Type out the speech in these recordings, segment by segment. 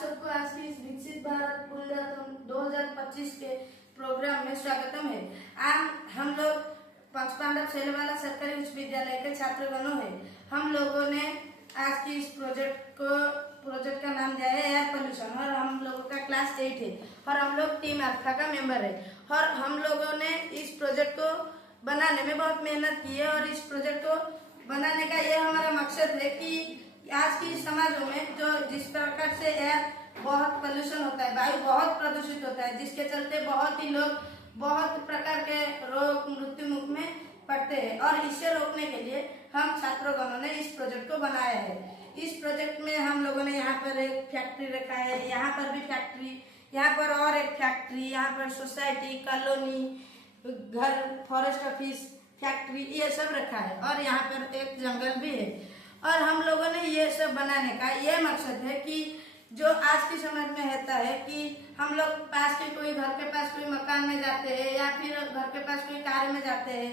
सबको आज की इस विकसित भारत पुनर्गठन 2025 के प्रोग्राम में स्वागतम है। आज हम लोग पंचपांडव सेलवाला सरकारी उच्च विद्यालय के छात्रगणों है। हम लोगों ने आज की इस प्रोजेक्ट का नाम दिया है एयर पोल्यूशन और हम लोगों का क्लास 8 है और हम लोग टीम अल्फा का मेंबर है और हम लोगों ने इस प्रोजेक्ट को बनाने में बहुत मेहनत की है और इस प्रोजेक्ट को बनाने का ये हमारा मकसद है कि आज की समाजों में जो जिस प्रकार से एयर बहुत पोल्यूशन होता है, वायु बहुत प्रदूषित होता है, जिसके चलते बहुत ही लोग बहुत प्रकार के रोग मृत्यु मुख में पड़ते हैं और इसे रोकने के लिए हम छात्रगणों ने इस प्रोजेक्ट को बनाया है। इस प्रोजेक्ट में हम लोगों ने यहाँ पर एक फैक्ट्री रखा है, यहाँ पर भी फैक्ट्री, यहाँ पर और एक फैक्ट्री, यहाँ पर सोसाइटी, कॉलोनी, घर, फॉरेस्ट ऑफिस, फैक्ट्री ये सब रखा है और यहाँ पर एक जंगल भी है। और हम लोगों ने ये सब बनाने का ये मकसद है कि जो आज की समझ में रहता है कि हम लोग पास के कोई घर के पास कोई मकान में जाते हैं या फिर घर के पास कोई कार में जाते हैं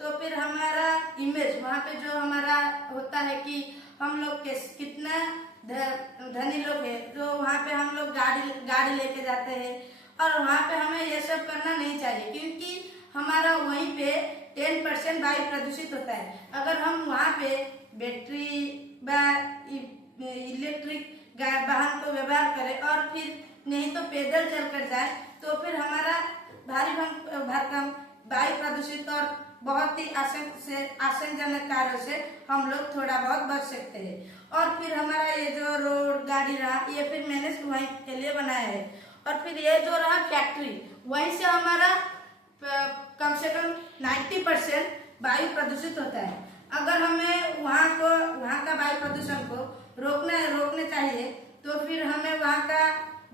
तो फिर हमारा इमेज वहाँ पे जो हमारा होता है कि हम लोग कितना धनी लोग है, जो वहाँ पे हम लोग गाड़ी लेके जाते हैं और वहाँ पे हमें ये सब करना नहीं चाहिए क्योंकि हमारा वहीं पे 10% वायु प्रदूषित होता है। अगर हम वहाँ पे बैटरी इलेक्ट्रिक वाहन को व्यवहार करें और फिर नहीं तो पैदल चलकर जाए तो फिर हमारा भारी भरकम वायु प्रदूषित और बहुत ही आशंकाजनक कार्यों से हम लोग थोड़ा बहुत बच सकते हैं। और फिर हमारा ये जो रोड गाड़ी रहा ये फिर मैंने वहीं के लिए बनाया है और फिर ये जो रहा फैक्ट्री वहीं से हमारा कम से कम 90% वायु प्रदूषित होता है। अगर हमें वहाँ का वायु प्रदूषण को रोकने चाहिए तो फिर हमें वहाँ का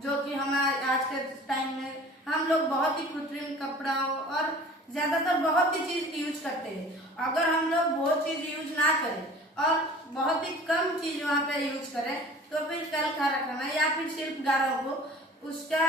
जो कि हमारे आज के टाइम में हम लोग बहुत ही कृत्रिम कपड़ाओं और ज्यादातर बहुत ही चीज यूज करते हैं। अगर हम लोग बहुत चीज यूज ना करें और बहुत ही कम चीज वहाँ पे यूज करें तो फिर कल कारखाना या फिर शिल्पकारों को उसका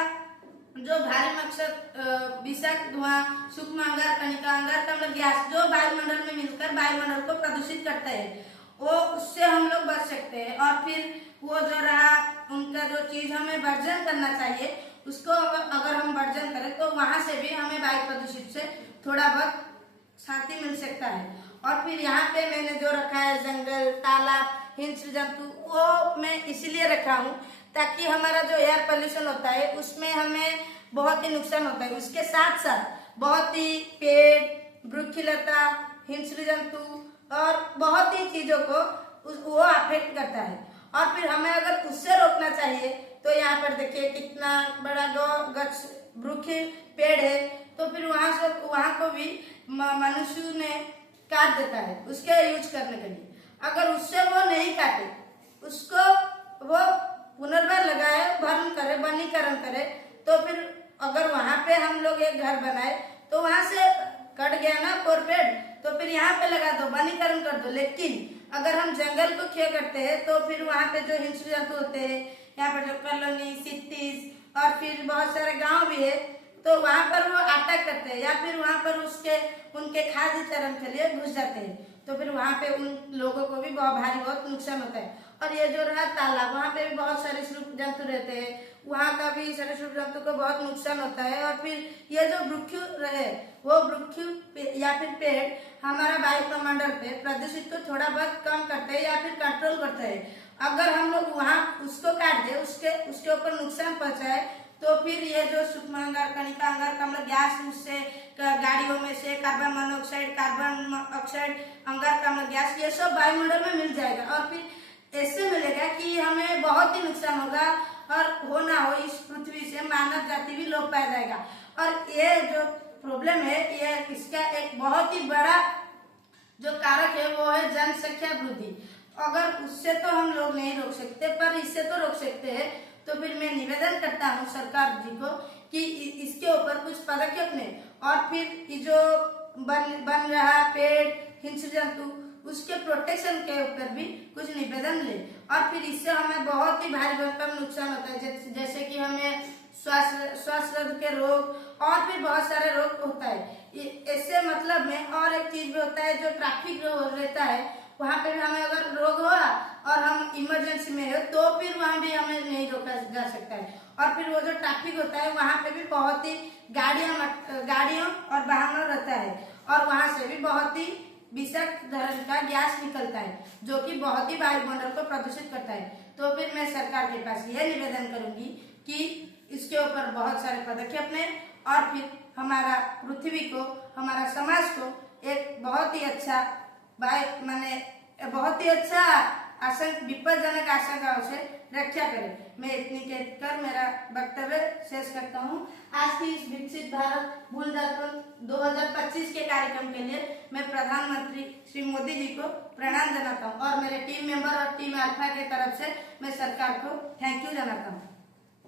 जो भारी मकसद विषाक्त धुआं, सूक्ष्म अंगारकणिका, अंगारकाम्ल गैस जो वायुमंडल में मिलकर वायुमंडल को प्रदूषित करता है वो उससे हम लोग बच सकते हैं। और फिर वो जो रहा उनका जो चीज हमें वर्जन करना चाहिए उसको अगर हम वर्जन करें तो वहां से भी हमें वायु प्रदूषित से थोड़ा बहुत शांति मिल सकता है। और फिर यहाँ पे मैंने जो रखा है जंगल, तालाब, हिंस्र जंतु वो मैं इसलिए रखा हूँ ताकि हमारा जो एयर पोल्यूशन होता है उसमें हमें बहुत ही नुकसान होता है। उसके साथ साथ बहुत ही पेड़, वृक्षलता, हिंस्र जंतु और बहुत ही चीजों को वो अफेक्ट करता है। और फिर हमें अगर उससे रोकना चाहिए तो यहाँ पर देखिए कितना बड़ा गछ वृक्ष पेड़ है तो फिर वहाँ को भी मनुष्य ने काट देता है उसके यूज करने के लिए। अगर उससे वो नहीं काटे उसको वो पुनर्बार लगाए, वनीकरण करे तो फिर अगर वहाँ पे हम लोग एक घर बनाए तो वहां से कट गया ना कोर पेड़ तो फिर यहाँ पे लगा दो, वनीकरण कर दो। लेकिन अगर हम जंगल को क्षय करते हैं तो फिर वहाँ पे जो हिंस्र जंतु होते हैं, यहाँ पर जो कॉलोनी, सिटीज और फिर बहुत सारे गांव भी है तो वहाँ पर वो अटैक करते हैं या फिर वहाँ पर उनके खाद्य चरण के लिए घुस जाते हैं तो फिर वहाँ पे उन लोगों को भी बहुत नुकसान होता है। और ये जो रहा तालाब वहाँ पे भी बहुत सारे सरीसृप जंतु रहते हैं, वहाँ का भी सरीसृप जंतु को बहुत नुकसान होता है। और फिर ये जो वृक्ष रहे वो वृक्ष या फिर पेड़ हमारा वायु प्रमंडल पे प्रदूषित को थोड़ा बहुत कम करते हैं या फिर कंट्रोल करते हैं। अगर हम लोग वहाँ उसको काट दे उसके ऊपर नुकसान पहुंचाए तो फिर ये जो सूक्ष्म अंगारकणिका, अंगारकाम्ल गैस उससे गाड़ियों में से कार्बन मोनोऑक्साइड, कार्बन ऑक्साइड, अंगारकाम्ल गैस ये सब वायुमंडल में मिल जाएगा और फिर ऐसे मिलेगा कि हमें बहुत ही नुकसान होगा और हो ना हो इस पृथ्वी से मानव जाति भी लोप पाया जाएगा। और ये जो प्रॉब्लम है ये इसका एक बहुत ही बड़ा जो कारक है वो है जनसंख्या वृद्धि। अगर उससे तो हम लोग नहीं रोक सकते पर इससे तो रोक सकते हैं तो फिर मैं निवेदन करता हूँ सरकार जी को कि इसके ऊपर कुछ पदक्षेप लें और फिर जो बन रहा पेड़, हिंस्र जंतु उसके प्रोटेक्शन के ऊपर भी कुछ निवेदन ले। और फिर इससे हमें बहुत ही भारी भरकम नुकसान होता है जैसे कि हमें श्वास के रोग और फिर बहुत सारे रोग होता है। इससे मतलब में और एक चीज भी होता है जो ट्रैफिक रहता है वहाँ पे भी हमें अगर रोग हुआ और हम इमरजेंसी में हो तो फिर वहाँ भी हमें नहीं रोका जा सकता है। और फिर वो जो ट्रैफिक होता है वहाँ पे भी बहुत ही गाड़ियों और वाहनों रहता है, और वहाँ से भी बहुत ही विषाक्त धरण का गैस निकलता है जो कि बहुत ही वायुमंडल को प्रदूषित करता है। तो फिर मैं सरकार के पास यह निवेदन करूंगी कि इसके ऊपर बहुत सारे पदक्षेप लें और फिर हमारा पृथ्वी को, हमारा समाज को एक बहुत ही अच्छा बहुत ही अच्छा विपदजनक आशंकाओं से रक्षा करें। मैं इतनी कहकर मेरा वक्तव्य शेष करता हूँ। आज की इस विकसित भारत भूल दर्पण 2025 के कार्यक्रम के लिए मैं प्रधानमंत्री श्री मोदी जी को प्रणाम जनाता हूँ और मेरे टीम मेंबर और टीम अल्फा के तरफ से मैं सरकार को थैंक यू जनाता हूँ।